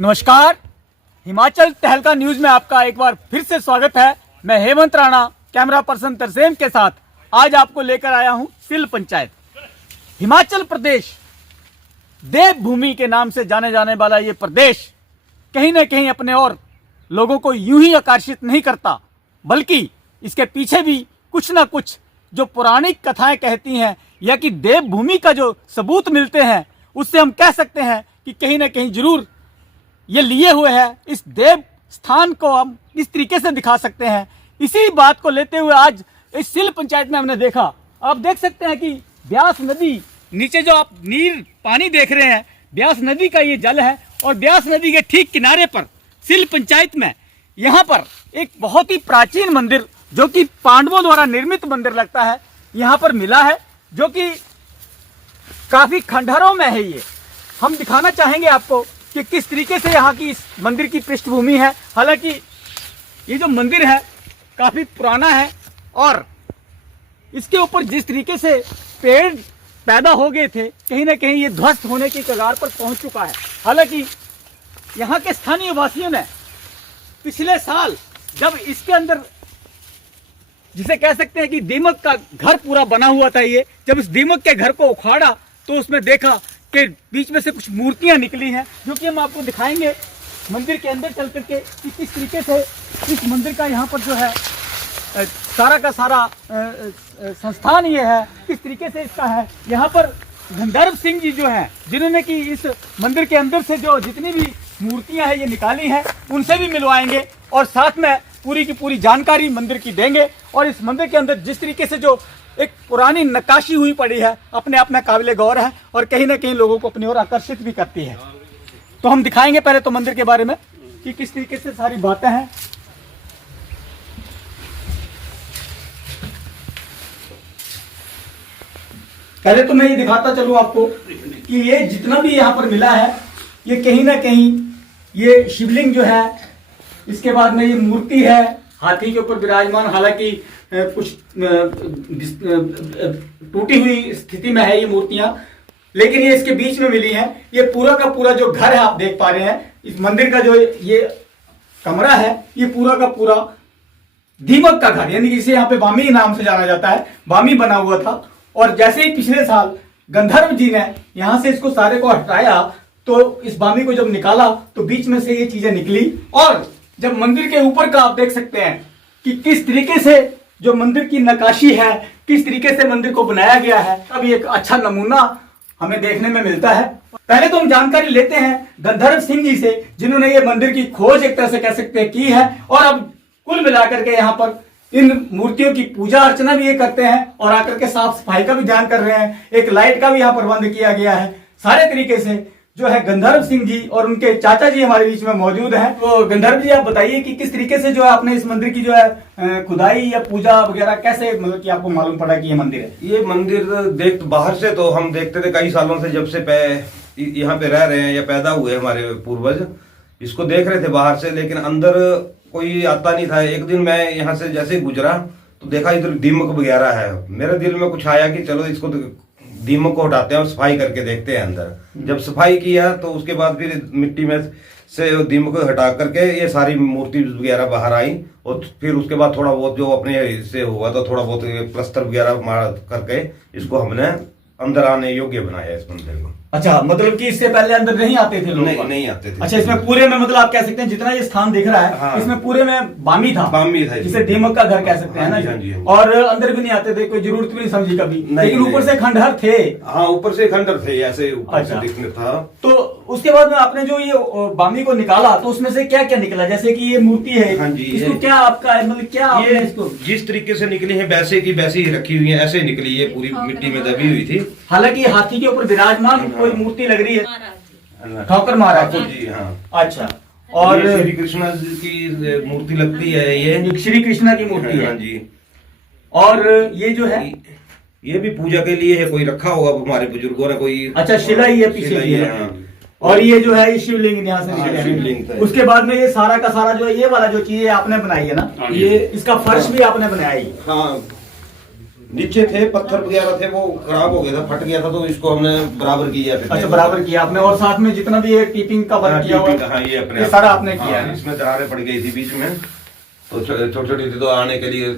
नमस्कार, हिमाचल तहलका न्यूज में आपका एक बार फिर से स्वागत है। मैं हेमंत राणा कैमरा पर्सन तरसेम के साथ आज आपको लेकर आया हूं सिल पंचायत। हिमाचल प्रदेश देवभूमि के नाम से जाने जाने वाला ये प्रदेश कहीं न कहीं अपने और लोगों को यूं ही आकर्षित नहीं करता, बल्कि इसके पीछे भी कुछ ना कुछ जो पौराणिक कथाएं कहती हैं या कि देवभूमि का जो सबूत मिलते हैं, उससे हम कह सकते हैं कि कहीं ना कहीं जरूर ये लिए हुए है। इस देव स्थान को हम इस तरीके से दिखा सकते हैं। इसी बात को लेते हुए आज इस सिल पंचायत में हमने देखा, आप देख सकते हैं कि ब्यास नदी, नीचे जो आप पानी देख रहे हैं, ब्यास नदी का ये जल है। और ब्यास नदी के ठीक किनारे पर सिल पंचायत में यहाँ पर एक बहुत ही प्राचीन मंदिर, जो कि पांडवों द्वारा निर्मित मंदिर लगता है, यहाँ पर मिला है, जो कि काफी खंडहरों में है। ये हम दिखाना चाहेंगे आपको कि किस तरीके से यहाँ की इस मंदिर की पृष्ठभूमि है। हालांकि ये जो मंदिर है काफी पुराना है और इसके ऊपर जिस तरीके से पेड़ पैदा हो गए थे, कहीं ना कहीं ये ध्वस्त होने की कगार पर पहुंच चुका है। हालांकि यहाँ के स्थानीय वासियों ने पिछले साल जब इसके अंदर, जिसे कह सकते हैं कि दीमक का घर पूरा बना हुआ था, ये जब इस दीमक के घर को उखाड़ा तो उसमें देखा कि बीच में से कुछ मूर्तियां निकली हैं, जो कि हम आपको दिखाएंगे मंदिर के अंदर चल करके कि किस तरीके से इस मंदिर का यहाँ पर जो है सारा का सारा संस्थान ये है, किस तरीके से इसका है। यहाँ पर गंधर्व सिंह जी जो हैं, जिन्होंने कि इस मंदिर के अंदर से जो जितनी भी मूर्तियां हैं ये निकाली हैं, उनसे भी मिलवाएंगे और साथ में पूरी की पूरी जानकारी मंदिर की देंगे। और इस मंदिर के अंदर जिस तरीके से जो एक पुरानी नक्काशी हुई पड़ी है, अपने आप में काबिले गौर है और कहीं ना कहीं लोगों को अपनी ओर आकर्षित भी करती है। तो हम दिखाएंगे पहले तो मंदिर के बारे में कि किस तरीके से सारी बातें हैं। पहले तो मैं ये दिखाता चलूं आपको कि ये जितना भी यहाँ पर मिला है, ये कहीं ना कहीं ये शिवलिंग जो है, इसके बाद में ये मूर्ति है हाथी के ऊपर विराजमान। हालांकि कुछ टूटी हुई स्थिति में है ये मूर्तियां, लेकिन ये इसके बीच में मिली हैं। ये पूरा का पूरा जो घर है आप देख पा रहे हैं, इस मंदिर का जो ये कमरा है, ये पूरा का पूरा दीमक का घर, यानी कि इसे यहाँ पे बामी नाम से जाना जाता है, बामी बना हुआ था। और जैसे ही पिछले साल गंधर्व जी ने यहां से इसको सारे को हटाया, तो इस बामी को जब निकाला तो बीच में से ये चीजें निकली। और जब मंदिर के ऊपर का आप देख सकते हैं कि किस तरीके से जो मंदिर की नक्काशी है, किस तरीके से मंदिर को बनाया गया है, अब एक अच्छा नमूना हमें देखने में मिलता है। पहले तो हम जानकारी लेते हैं गंधर्व सिंह जी से, जिन्होंने ये मंदिर की खोज एक तरह से कह सकते हैं की है। और अब कुल मिलाकर के यहाँ पर इन मूर्तियों की पूजा अर्चना भी ये करते हैं और आकर के साफ सफाई का भी ध्यान कर रहे हैं। एक लाइट का भी यहाँ प्रबंध किया गया है। सारे तरीके से जो है गंधर्व सिंह जी और उनके चाचा जी हमारे बीच में मौजूद हैं। तो गंधर्व जी, आप बताइए कि किस तरीके से जो है आपने इस मंदिर की जो है खुदाई या पूजा वगैरह कैसे, मतलब कि आपको मालूम पड़ा कि ये मंदिर है? ये मंदिर बाहर से तो हम देखते थे कई सालों से, जब से यहाँ पे रह रहे हैं या पैदा हुए हमारे पूर्वज, इसको देख रहे थे बाहर से, लेकिन अंदर कोई आता नहीं था। एक दिन मैं यहाँ से जैसे ही गुजरा तो देखा इधर दीमक वगैरह है। मेरे दिल में कुछ आया कि चलो इसको दीमक को हटाते हैं और सफाई करके देखते हैं अंदर। जब सफाई किया तो उसके बाद फिर मिट्टी में से दीमक को हटा करके ये सारी मूर्ति वगैरह बाहर आई। और फिर उसके बाद थोड़ा बहुत जो अपने से हुआ तो थोड़ा बहुत प्लस्तर वगैरह मार करके इसको हमने अंदर आने योग्य बनाया इस मंदिर को। अच्छा, मतलब कि इससे पहले अंदर नहीं आते थे लोग? नहीं आते थे। अच्छा, इसमें पूरे में मतलब आप कह सकते हैं जितना ये स्थान दिख रहा है, हाँ, इसमें पूरे में बामी था, जिसे दीमक का घर कह सकते हैं ना। हाँ, और अंदर भी नहीं आते थे, कोई जरूरत भी नहीं समझी कभी, लेकिन ऊपर से खंडहर थे। हाँ, ऊपर से खंडहर थे, ऐसे ऊपर से दिखने था। तो उसके बाद में आपने जो ये बामी को निकाला तो उसमें से क्या क्या निकला? जैसे कि ये मूर्ति है, हाँ जी, इसको क्या आपका मतलब क्या ये इसको जिस तरीके से निकली है वैसे की वैसी ही रखी हुई है, ऐसे निकली है, पूरी मिट्टी में दबी हुई थी। हालांकि हाथी के ऊपर विराजमान कोई मूर्ति लग रही है, ठोकर महाराज जी। हाँ, अच्छा। और श्री कृष्ण की मूर्ति लगती है, ये श्री कृष्ण की मूर्ति है। हाँ जी। और ये जो है ये भी पूजा के लिए है, कोई रखा होगा हमारे बुजुर्गों ने कोई। अच्छा, शिला ही है पीछे की है। हाँ। और ये जो है ये शिवलिंग यहाँ से शिवलिंग। उसके बाद में ये सारा का सारा जो ये वाला जो चीज आपने बनाई है ना, ये इसका फर्श भी आपने बनाया ही। हाँ, नीचे थे पत्थर वगैरह थे, वो खराब हो गया था, फट गया था, तो इसको हमने बराबर किया। अच्छा, बराबर किया आपने। और साथ में जितना भी ये टीपिंग का वर्क किया हुआ है, ये अपने ये सारा आपने किया है। इसमें दरारें पड़ गई थी बीच में, तो छोटी छोटी थी, तो आने के लिए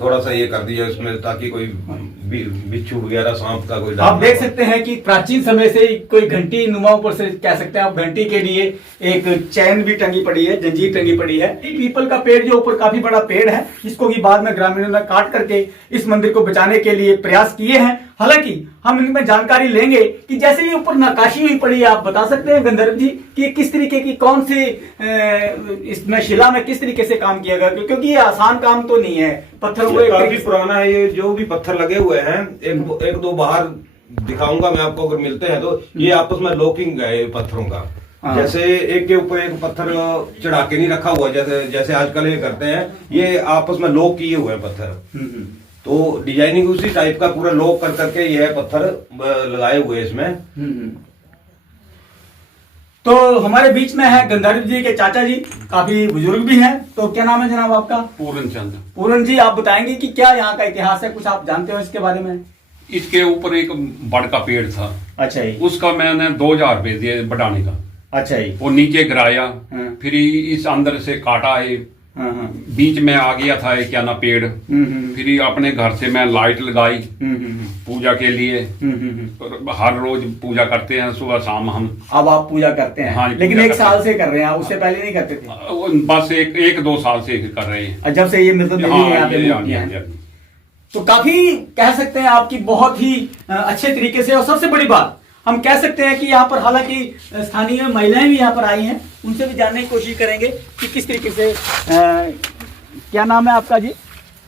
थोड़ा सा ये कर दिया इसमें, ताकि कोई बिच्छू वगैरह सांप का कोई आप देख सकते हैं कि प्राचीन समय से कोई घंटी नुमा ऊपर से कह सकते हैं आप, घंटी के लिए एक चैन भी टंगी पड़ी है, जंजीर टंगी पड़ी है। पीपल का पेड़ जो ऊपर काफी बड़ा पेड़ है, इसको भी बाद में ग्रामीणों ने काट करके इस मंदिर को बचाने के लिए प्रयास किए हैं। हालांकि हम इनमें जानकारी लेंगे कि जैसे ये ऊपर नक्काशी हुई पड़ी है, आप बता सकते हैं गंधर्व जी कि किस तरीके की, कौन सी इसमें शिला में किस तरीके से काम किया गया, क्योंकि ये आसान काम तो नहीं है। पत्थर हुए काफी पुराना है ये, जो भी पत्थर लगे हुए हैं, एक दो बाहर दिखाऊंगा मैं आपको, अगर मिलते हैं तो। ये आपस में लॉकिंग है पत्थरों का, जैसे एक के ऊपर एक पत्थर चढ़ा के नहीं रखा हुआ, जैसे आजकल ये करते हैं, ये आपस में लॉक किए हुए हैं पत्थर। तो डिजाइनिंग उसी टाइप का पूरा लॉक कर करके यह पत्थर लगाए हुए इसमें। तो हमारे बीच में है गंधर्व जी के चाचा जी, काफी बुजुर्ग भी हैं। तो क्या नाम है जनाब आपका? पूरन चंद। पूरन जी, आप बताएंगे कि क्या यहाँ का इतिहास है, कुछ आप जानते हो इसके बारे में? इसके ऊपर एक बड़ का पेड़ था। अच्छा जी। उसका मैंने 2000 रुपए दिए बढ़ाने का। अच्छा जी। वो नीचे गिराया, फिर इस अंदर से काटा है, बीच में आ गया था क्या ना पेड़। फिर अपने घर से मैं लाइट लगाई पूजा के लिए। हर रोज पूजा करते हैं सुबह शाम हम। अब आप पूजा करते हैं? हाँ, लेकिन एक साल से कर रहे हैं, उससे पहले नहीं करते थे? बस एक दो साल से कर रहे हैं, जब से ये मतलब तो काफी कह सकते हैं आपकी बहुत ही अच्छे तरीके से। और सबसे बड़ी बात हम कह सकते हैं कि यहाँ पर हालांकि स्थानीय महिलाएं भी यहाँ पर आई हैं, उनसे भी जानने की कोशिश करेंगे कि किस तरीके से क्या नाम है आपका जी?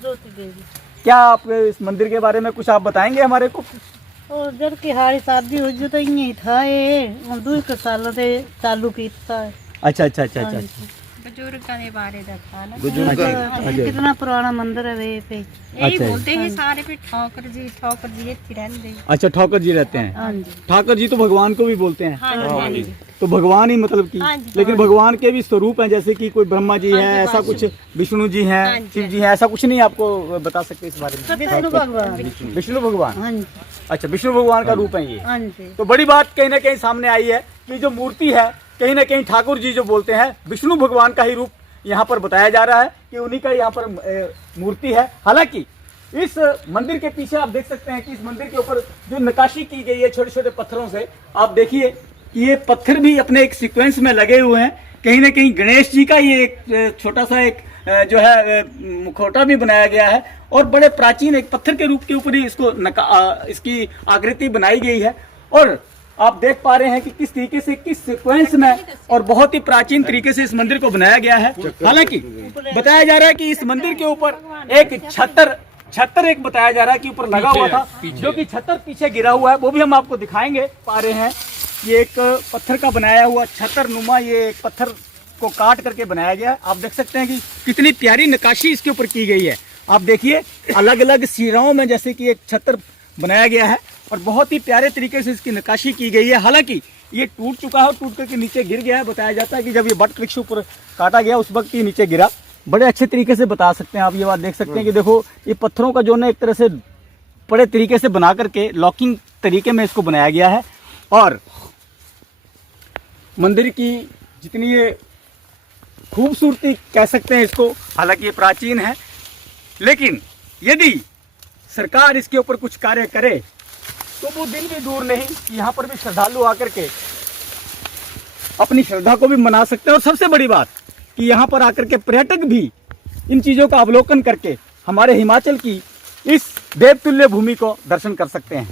ज्योति देवी। क्या आप इस मंदिर के बारे में कुछ आप बताएंगे हमारे को? और जब की हमारी शादी हुई जो तो यही था, ये 2 साल से चालू किया। अच्छा अच्छा अच्छा अच्छा। बुजुर्ग के बारे था ना, कितना पुराना मंदिर है वे पे। यही बोलते हैं सारे पे ठाकुर जी इत्थे रहंदे। अच्छा, ठाकुर जी रहते हैं। हाँ जी। ठाकुर जी तो भगवान को भी बोलते हैं। हाँ जी। तो भगवान ही मतलब की, हाँ जी, लेकिन भगवान के भी स्वरूप हैं, जैसे कि कोई ब्रह्मा जी हाँ है, जी, ऐसा कुछ विष्णु जी हाँ हैं, जी, शिव जी हैं, ऐसा कुछ नहीं आपको बता सकते इस बारे में? विष्णु भगवान। विष्णु भगवान। हाँ जी। अच्छा, विष्णु भगवान का रूप है ये। हाँ जी। तो बड़ी बात कहीं ना कहीं सामने आई है कि जो मूर्ति है, कहीं ना कहीं ठाकुर जी जो बोलते हैं, विष्णु भगवान का ही रूप यहाँ पर बताया जा रहा है कि उन्हीं का यहाँ पर मूर्ति है। हालांकि इस मंदिर के पीछे आप देख सकते हैं कि इस मंदिर के ऊपर जो नक्काशी की गई है छोटे छोटे पत्थरों से, आप देखिए कि ये पत्थर भी अपने एक सीक्वेंस में लगे हुए हैं। कहीं ना कहीं गणेश जी का ये एक छोटा सा एक जो है मुखौटा भी बनाया गया है, और बड़े प्राचीन एक पत्थर के रूप के ऊपर ही इसको इसकी आकृति बनाई गई है। और आप देख पा रहे हैं कि किस तरीके से, किस सीक्वेंस में और बहुत ही प्राचीन तरीके से इस मंदिर को बनाया गया है। हालांकि बताया जा रहा है कि इस मंदिर के ऊपर एक छतर एक बताया जा रहा है कि ऊपर लगा हुआ था, जो कि छतर पीछे गिरा हुआ है, वो भी हम आपको दिखाएंगे। पा रहे हैं ये एक पत्थर का बनाया हुआ छतर नुमा, ये एक पत्थर को काट करके बनाया गया है। आप देख सकते हैं कि कितनी प्यारी नक्काशी इसके ऊपर की गई है। आप देखिए अलग अलग सिराओं में जैसे कि एक छतर बनाया गया है, और बहुत ही प्यारे तरीके से इसकी नक्काशी की गई है। हालांकि ये टूट चुका है, टूट करके नीचे गिर गया है। बताया जाता है कि जब ये बट वृक्ष ऊपर काटा गया उस वक्त ही नीचे गिरा। बड़े अच्छे तरीके से बता सकते हैं आप, ये बात देख सकते हैं कि देखो ये पत्थरों का जो ना एक तरह से बड़े तरीके से बना करके लॉकिंग तरीके में इसको बनाया गया है। और मंदिर की जितनी ये खूबसूरती कह सकते हैं इसको, हालांकि ये प्राचीन है, लेकिन यदि सरकार इसके ऊपर कुछ कार्य करे तो वो दिन भी दूर नहीं कि यहाँ पर भी श्रद्धालु आकर के अपनी श्रद्धा को भी मना सकते हैं। और सबसे बड़ी बात कि यहाँ पर आकर के पर्यटक भी इन चीज़ों का अवलोकन करके हमारे हिमाचल की इस देवतुल्य भूमि को दर्शन कर सकते हैं।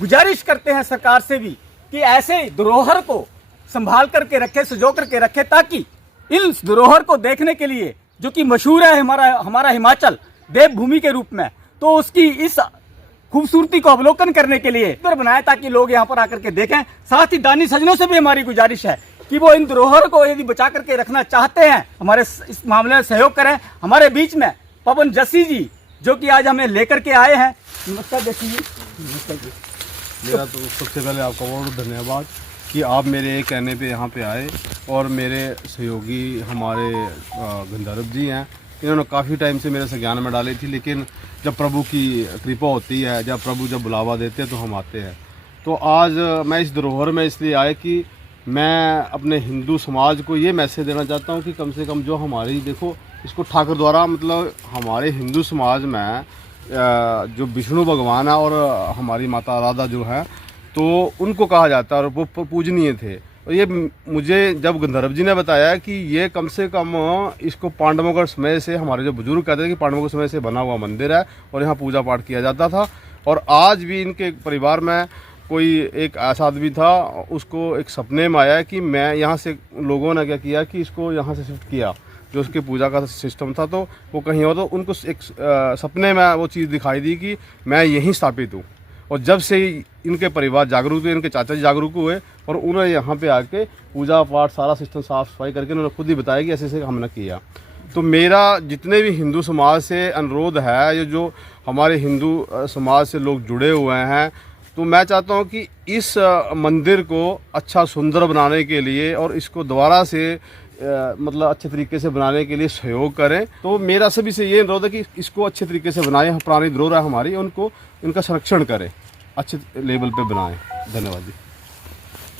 गुजारिश करते हैं सरकार से भी कि ऐसे धरोहर को संभाल करके रखे, सजो करके रखे, ताकि इन धरोहर को देखने के लिए, जो कि मशहूर है हमारा हिमाचल देवभूमि के रूप में, तो उसकी इस खूबसूरती को अवलोकन करने के लिए बनाया, ताकि लोग यहाँ पर आकर के देखें। साथ ही दानी सज्जनों से भी हमारी गुजारिश है कि वो इन धरोहर को यदि बचा करके रखना चाहते हैं, हमारे इस मामले में सहयोग करें। हमारे बीच में पवन जस्सी जी जो कि आज हमें लेकर के आए हैं। नमस्कार जस्सी जी। नमस्कार जी। मेरा तो सबसे पहले आपका बहुत धन्यवाद कि आप मेरे कहने पे यहाँ पे आए, और मेरे सहयोगी हमारे गंधर्व जी हैं, इन्होंने काफ़ी टाइम से मेरे संज्ञान में डाली थी, लेकिन जब प्रभु की कृपा होती है, जब प्रभु जब बुलावा देते हैं तो हम आते हैं। तो आज मैं इस धरोहर में इसलिए आया कि मैं अपने हिंदू समाज को ये मैसेज देना चाहता हूँ कि कम से कम जो हमारी, देखो इसको ठाकुर द्वारा, मतलब हमारे हिंदू समाज में जो विष्णु भगवान है और हमारी माता राधा जो है, तो उनको कहा जाता है और वो पूजनीय थे। और ये मुझे जब गंधर्व जी ने बताया कि ये कम से कम इसको पांडवों के समय से, हमारे जो बुजुर्ग कहते थे कि पांडवों के समय से बना हुआ मंदिर है और यहाँ पूजा पाठ किया जाता था। और आज भी इनके परिवार में कोई एक ऐसा आदमी था, उसको एक सपने में आया कि मैं यहाँ से, लोगों ने क्या किया कि इसको यहाँ से शिफ्ट किया, जो उसके पूजा का सिस्टम था, तो वो कहीं और, तो उनको एक सपने में वो चीज़ दिखाई दी कि मैं यहीं स्थापित हूँ। और जब से इनके परिवार जागरूक हुए, इनके चाचा जी जागरूक हुए और उन्होंने यहाँ पे आके पूजा पाठ सारा सिस्टम साफ सफाई करके उन्होंने खुद ही बताया कि ऐसे ऐसे हमने किया। तो मेरा जितने भी हिंदू समाज से अनुरोध है, ये जो हमारे हिंदू समाज से लोग जुड़े हुए हैं, तो मैं चाहता हूँ कि इस मंदिर को अच्छा सुंदर बनाने के लिए और इसको दोबारा से मतलब अच्छे तरीके से बनाने के लिए सहयोग करें। तो मेरा सभी से ये अनुरोध है कि इसको अच्छे तरीके से बनाएं, पुरानी धरोहर है हमारी, उनको इनका संरक्षण करें, अच्छे लेवल पे बनाएं। धन्यवाद जी।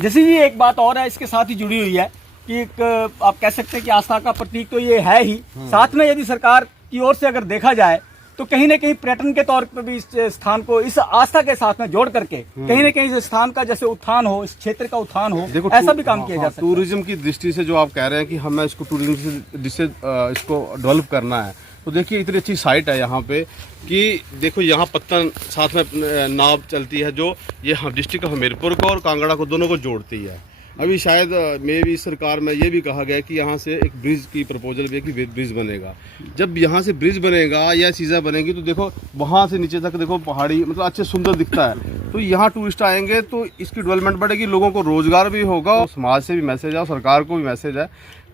जैसे जी एक बात और है इसके साथ ही जुड़ी हुई है कि एक आप कह सकते हैं कि आस्था का प्रतीक तो ये है ही, साथ में यदि सरकार की ओर से अगर देखा जाए तो कहीं ना कहीं पर्यटन के तौर पर भी इस स्थान को इस आस्था के साथ में जोड़ करके कहीं ना कहीं इस स्थान का जैसे उत्थान हो, इस क्षेत्र का उत्थान हो, देखो ऐसा भी काम किया जा सकता है। टूरिज्म की दृष्टि से जो आप कह रहे हैं कि हमें इसको टूरिज्म की दृष्टि से इसको डेवलप करना है, तो देखिए इतनी अच्छी साइट है यहाँ पे कि देखो यहाँ पत्तन साथ में नाव चलती है, जो ये डिस्ट्रिक्ट हमीरपुर को और कांगड़ा को दोनों को जोड़ती है। अभी शायद मे भी सरकार में ये भी कहा गया कि यहाँ से एक ब्रिज की प्रपोजल भी है कि ब्रिज बनेगा। जब यहाँ से ब्रिज बनेगा या चीज़ें बनेगी तो देखो वहाँ से नीचे तक देखो पहाड़ी, मतलब अच्छे सुंदर दिखता है। तो यहाँ टूरिस्ट आएंगे तो इसकी डेवलपमेंट बढ़ेगी, लोगों को रोजगार भी होगा। और समाज से भी मैसेज है और सरकार को भी मैसेज है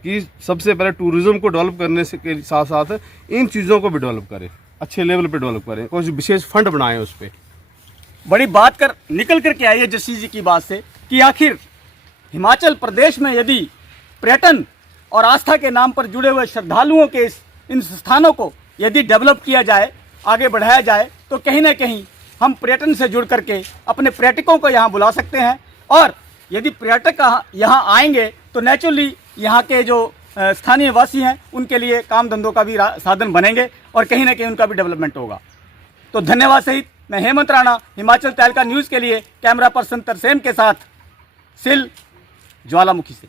कि सबसे पहले टूरिज्म को डेवलप करने से के साथ साथ इन चीज़ों को भी डेवलप करें, अच्छे लेवल पे डेवलप करें, कुछ विशेष फंड बनाएं उस पर। बड़ी बात कर निकल करके आई है जस्सी जी की बात से कि आखिर हिमाचल प्रदेश में यदि पर्यटन और आस्था के नाम पर जुड़े हुए श्रद्धालुओं के इन स्थानों को यदि डेवलप किया जाए, आगे बढ़ाया जाए, तो कहीं ना कहीं हम पर्यटन से जुड़ करके अपने पर्यटकों को यहाँ बुला सकते हैं। और यदि पर्यटक यहाँ आएंगे तो नेचुरली यहाँ के जो स्थानीय वासी हैं उनके लिए काम धंधों का भी साधन बनेंगे और कहीं ना कहीं उनका भी डेवलपमेंट होगा। तो धन्यवाद सहित मैं हेमंत राणा, हिमाचल तहलका न्यूज़ के लिए कैमरा पर्सन तरसेम के साथ सिल ज्वालामुखी से।